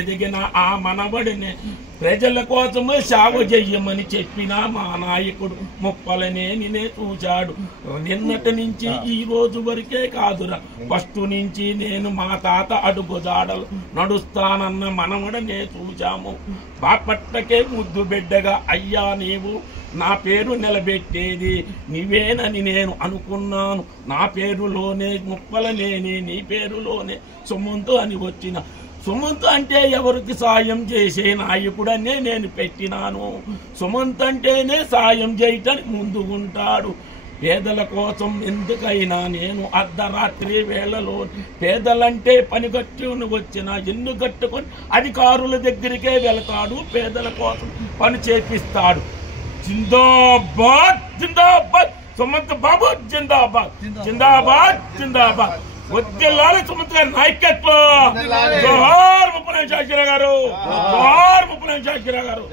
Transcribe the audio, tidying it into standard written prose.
ఎదిగిన ఆ మనవడిని ప్రజల కోసమే సేవ చెయ్యమని చెప్పిన మా నాయకుడు ముప్పలనేనినే చూశాడు. నిన్నటి నుంచి ఈ రోజు వరకే కాదురా, ఫస్ట్ నుంచి నేను మా తాత అడుగుదాడలు నడుస్తానన్న మనవడనే చూశాము. బాపట్లకే ముద్దు బిడ్డగా అయ్యా నీవు నా పేరు నిలబెట్టేది నీవేనని నేను అనుకున్నాను. నా పేరులోనే ముప్పలనేని, నీ పేరులోనే సుమంతు అని వచ్చిన. సుమంత్ అంటే ఎవరికి సాయం చేసే నాయకుడనే నేను పెట్టినాను. సుమంత్ అంటేనే సాయం చేయటానికి ముందు ఉంటాడు. పేదల కోసం ఎందుకైనా నేను అర్ధరాత్రి వేళలో పేదలంటే పని కట్టుకుని వచ్చిన ఇల్లు కట్టుకొని అధికారుల దగ్గరికే వెళతాడు. పేదల కోసం పని చేపిస్తాడు. జిందాబాద్ జిందాబాద్ సుమంత్ బాబు, జిందాబాద్ జిందాబాద్ జిందాబాద్. వద్దిల్లాలి సుమంత్ గారి నాయకత్వం. జోహార్ ముప్పలనేని శాస్త్రి గారు, జోహార్ ముప్పలనేని శాస్త్రి గారు.